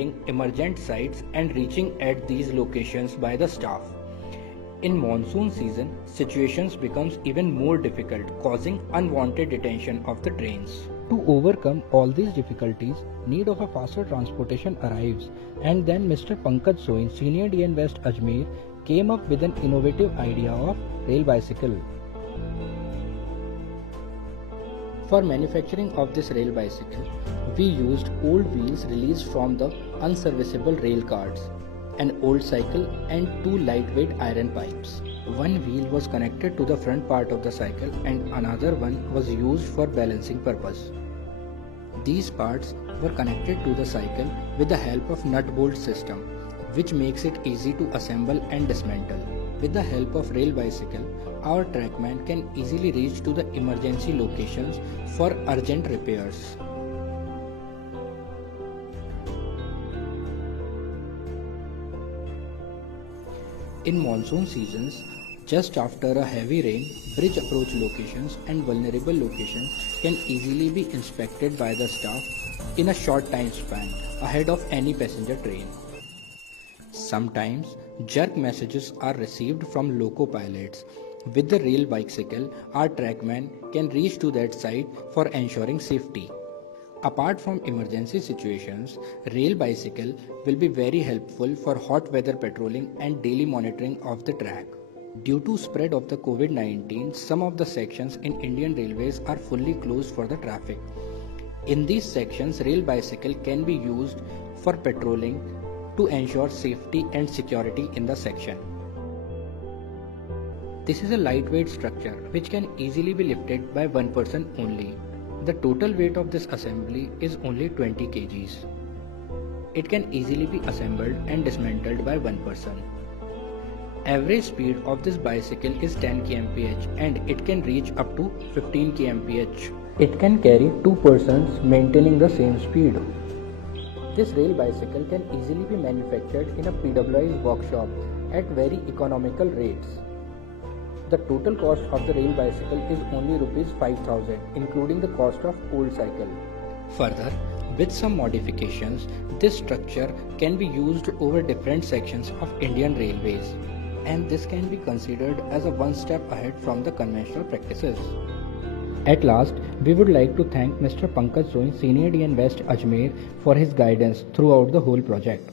finding emergent sites and reaching at these locations by the staff. In monsoon season, situations becomes even more difficult, causing unwanted detention of the trains. To overcome all these difficulties, need of a faster transportation arrives, and then Mr. Pankaj Soin, Senior DN West Ajmer, came up with an innovative idea of rail bicycle. For manufacturing of this rail bicycle, we used old wheels released from the unserviceable rail cars, an old cycle and two lightweight iron pipes. One wheel was connected to the front part of the cycle and another one was used for balancing purpose. These parts were connected to the cycle with the help of nut-bolt system, which makes it easy to assemble and dismantle. With the help of rail bicycle, our trackman can easily reach to the emergency locations for urgent repairs. In monsoon seasons, just after a heavy rain, bridge approach locations and vulnerable locations can easily be inspected by the staff in a short time span ahead of any passenger train. Sometimes, jerk messages are received from loco pilots. With the rail bicycle, our trackman can reach to that site for ensuring safety. Apart from emergency situations, rail bicycle will be very helpful for hot weather patrolling and daily monitoring of the track. Due to spread of the COVID-19, some of the sections in Indian Railways are fully closed for the traffic. In these sections, rail bicycle can be used for patrolling to ensure safety and security in the section. This is a lightweight structure which can easily be lifted by one person only. The total weight of this assembly is only 20 kgs. It can easily be assembled and dismantled by one person. Average speed of this bicycle is 10 kmph and it can reach up to 15 kmph. It can carry two persons maintaining the same speed. This rail bicycle can easily be manufactured in a PWI's workshop at very economical rates. The total cost of the rail bicycle is only Rs 5,000, including the cost of old cycle. Further, with some modifications, this structure can be used over different sections of Indian Railways, and this can be considered as a one step ahead from the conventional practices. At last, we would like to thank Mr. Pankaj Soin, Senior DN West Ajmer, for his guidance throughout the whole project.